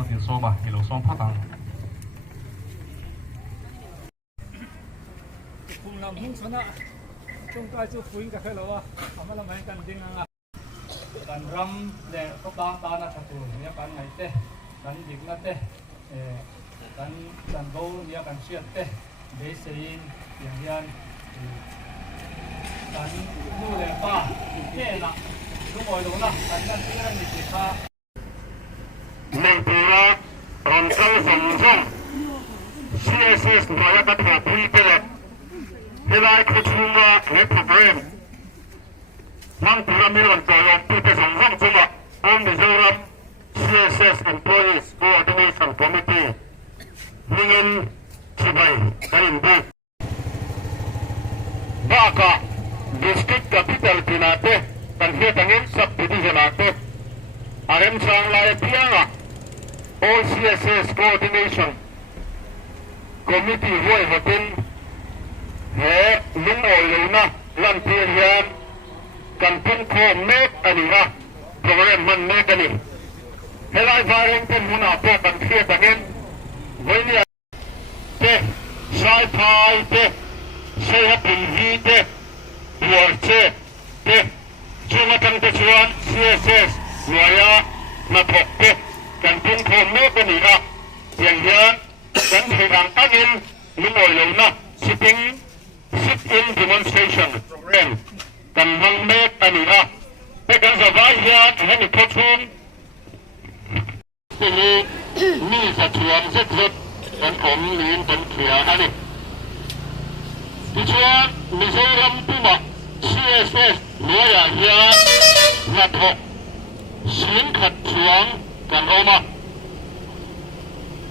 มาติดโซมาเฮโลซองพัตังพุ่งนำหุ้งสนะตรงใกล้จู่ฟุ้งกับใครหรอวะทำอะไรกันจริงอ่ะการรำเด็กก็ตามตาหน้าศัตรูเนี่ยการไหนเต้การยิงนั่นเต้การโบเนี่ยการเชียดเต้เบสซีนอย่างยันการนู่นเลยป้าเท่นะลูกบอลลูกนะการนั่นที่นั่นมีสิทธาหนึ่งปีละรำเข้าสมช่องเชื่อเชื่อหน่วยกระถูกวิ่งไปเลยเวลาคุณชูว่าเล็บผมเองนั่งปีละมีรำต่อยปีไปสองช่องจังหวะอันนี้จะรับ CSS Employees Coordination Committee มีเงินที่ไปกันบุกบ้ากะ District Capital ที่นั่นเต้ตั้งเหตุเงิน Subdivision นั่นเต้อาเรื่องช่างลายเพียงอ่ะ All CSS Coordination Committee ห้วยหัวตินเฮ้ลุงโอยเลยนะลั่นเพียงยันกันพุ่งโคมเมฆอันนี้นะโปรแกรมมันเมฆอันนี้เฮลัยฟาริงเป็นหัวหน้าพวกกันเทียบกันเองวันนี้เต้ชายพายเต้เสียบุญฮีเต้บัวเต้เต้ช่วงกันจะชวน CSS หน่วยมาพบเต้กันพุ่งโคมเมฆอันนี้นะอย่างเงี้ยกันให้ทางตั้งเงินลุงโอยเลยนะsit-in demonstration program กันวังเมฆอันนี้นะเป็นการสบายยาให้มีผู้ชมที่นี่มีสะเทือนสุดๆเป็นผมลีนเป็นเขียวอันนี้ที่ชวนมิโซรัมปุ่ม CSS หน่วยยามาถกเสียงขัดขวางกันออกมา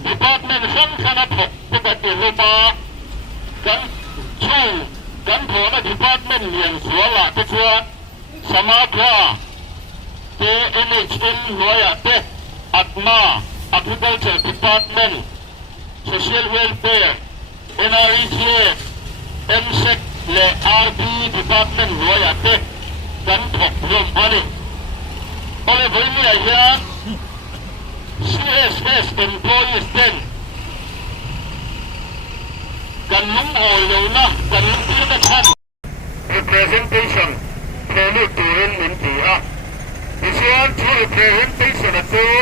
Department ขั้นคณะถกปกติลงมากันช่วยกันถอน Department เลี้ยงสัวละที่ชวนสมาคม TNHN หน่วยเตะอัตมา Agriculture Department Social Welfare NRETA MSEC และ RB Department หน่วยเตะกันถกรวมอันนี้อะไรพวกนี้อย่าง CSS Employees 10กันลุงโอยเลยนะกันลุงที่ได้ขั้น representation เทลูตูรินมินตีอ่ะดิฉันที่ representation ตัว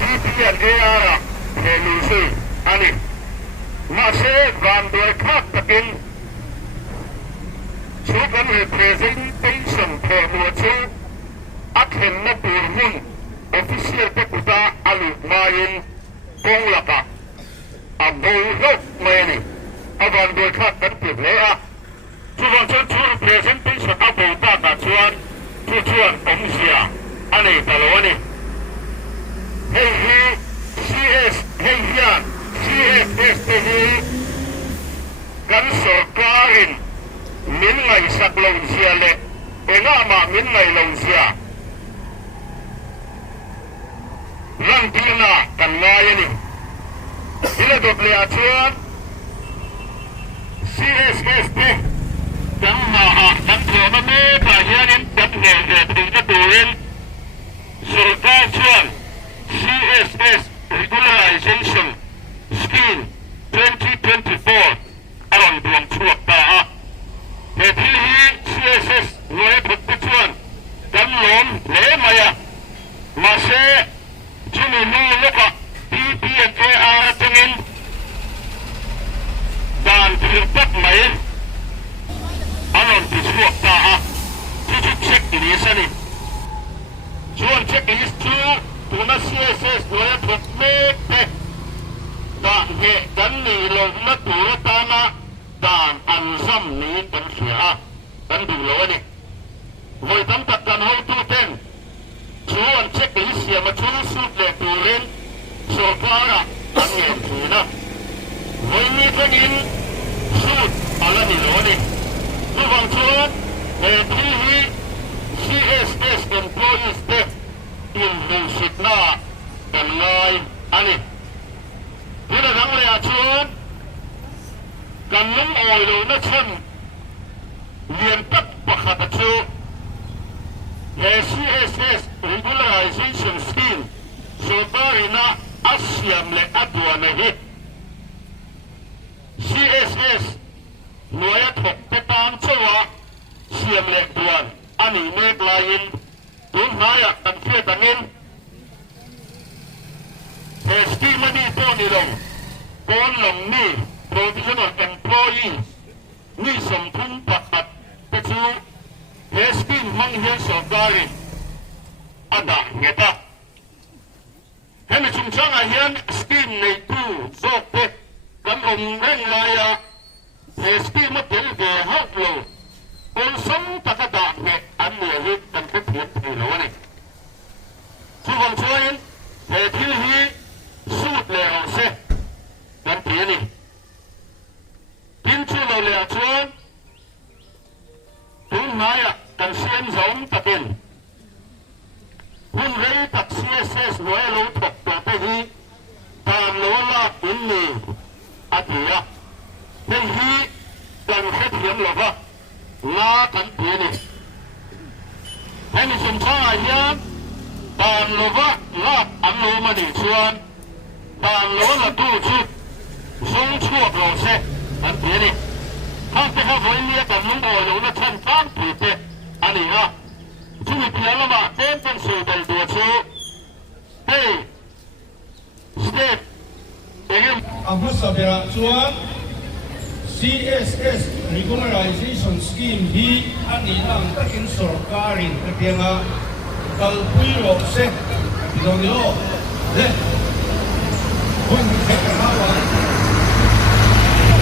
TPNAR อ่ะเทลูซีอันนี้มาเชฟวันโดยคักตะกินชุดกัน representation เทลูชูอัดเห็นนักบุญหุ่น official เทกุตาอาลุมายินกงลักะอาบูลกเมนี่อาวันโดยคาดกันเปลี่ยนเลยอ่ะทุกคนชวน presentation อาบูตากาชวนองเสียอันนี้ตลอดนี่เฮ้ย CS เฮ้ยยัน CSS เฮ้ยกันสการินมินไงสักลงเสียเลยเอ็งอามามินไงลงเสียลังตีน่ากันง่ายนี่ที่เราดูเปลี่ยนชวน CSS เต้จังมาจังเถื่อนมันไม่ผ่านยันนี่จังเงี้ยถึงจะดูเองสุดท้ายชวน CSS Regularization Scheme 2024อารมณ์ดวงชั่วตาเหตุที่ CSS หน่วยผุดชวนกันหลงเละมา呀มาเช่ที่มีลูกอ่ะ TPNAR จังเงินด่านถึงปักไหมอารมณ์ที่ชั่วตาที่จะเช็คลิสต์นี่ชวนเช็คลิสต์ตัวนั้น CSS หน่วยผุดเมฆด่านเหตุกันนี่ลงมาตัวตานะด่านอันซ้ำนี้เป็นเสียกันดูเลยนี่ไว้ตั้งแต่กันเอาตู้เต้นชวนเช็คลิสต์มาชวนสุดเลยตัวเล่นโซฟาระอันเงี้ยถือนะไว้มีคนยินสุดอะไรนี่เลยนี่ระหว่างชวนที่ CSS Employees เด็กอินดูสุดหน้าเป็นไงอันนี้ที่เราทั้งเลยชวนกันลุงโอยเลยนะฉันเรียนตัดประคัตชู CSS Regularization Scheme Sobarina Asyam le Adwanahi CSS Noya Tok Petan Chawa Siam le Duan Ani Mek Lain Tun Naya Tan Fietangin Esti Mani Poni Long Pon Long Ni Provisional Employee Ni Samthung Pakat Pechu Esti Mang Hian Sobari Ada Ngeta Hemi Chungchang Ahian Scheme Nei Tu Zokpe Kan Reng Laya Esti Matil Ge Haklo Kon Som Takada Nge Anne Hit Kan Kuthiet Hilawani Chuwang Chuayin Hethil Hi Suut Le Rose Kan Tieni Pinchu Lo Le Chuan Tung Naya Kan Sien Zom Takin Hun Rei Tak CSS Noe Lo Tok Tate Hi Tam Lo La Inni Atia Hei Hi Kan Khethiam Lova La Kan Tieni Hemi Sumcha Ahian Tam Lova La An Lo Mani Chuan Tam Lo La Tu Chu Song Chuak Lo Se Kan Tieni Hang Te Ha Voi Lia Kan Nung Oi Lo Na Chan Tang Pute Ani Ha Chui Pialama Ten Tan Su Dal Dua Chu Hey Step Egim Abu Sabira Chuan CSS Regularization Scheme Hi Anilang Takin Sorkarin Katianga Kalpiro Se Pinonilo Le Hun Kekarawa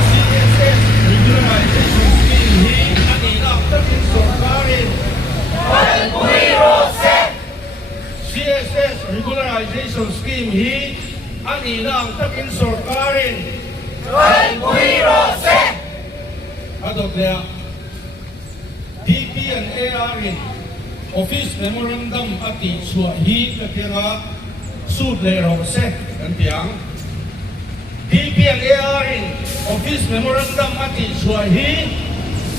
CSS Regularization Scheme Hi Anilang Takin Sorkarin Kalpiro Se CSS Regularization Scheme Hi Anilang Takin Sorkarin Adot lea DP and AR in Office Memorandum Ati Suahi Katianga Sud Le Rose Kan Tiang DP and AR in Office Memorandum Ati Suahi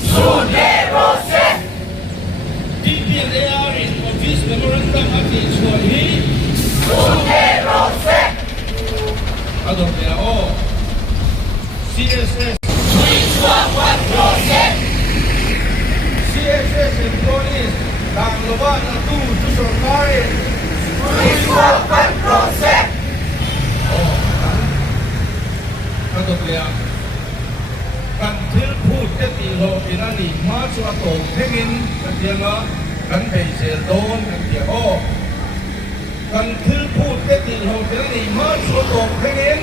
Sud Le Rose DP and AR in Office Memorandum Ati Suahi Sud Le Rose Adot lea oh CSS CSS employees Kang Loba na tu Sorkarin Kato kaya Kan til put Kati ho Inani Ma Chua To Hengin Katiya nga Kan Beise Don Katiya ho Kan til put Kati ho Inani Ma Chua To Hengin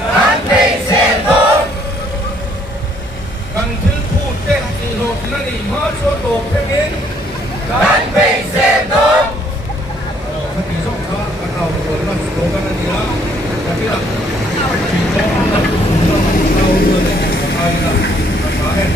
Kan Beise Don Kan til put Kati ho Inani Ma Chua To Hengin Kan Beise Don Kati Sok Ka Kakao Ko Mas Ko Kan Nila Kati Lah Kati Sok Ka Kakao Ko Mas Ko Kan Nila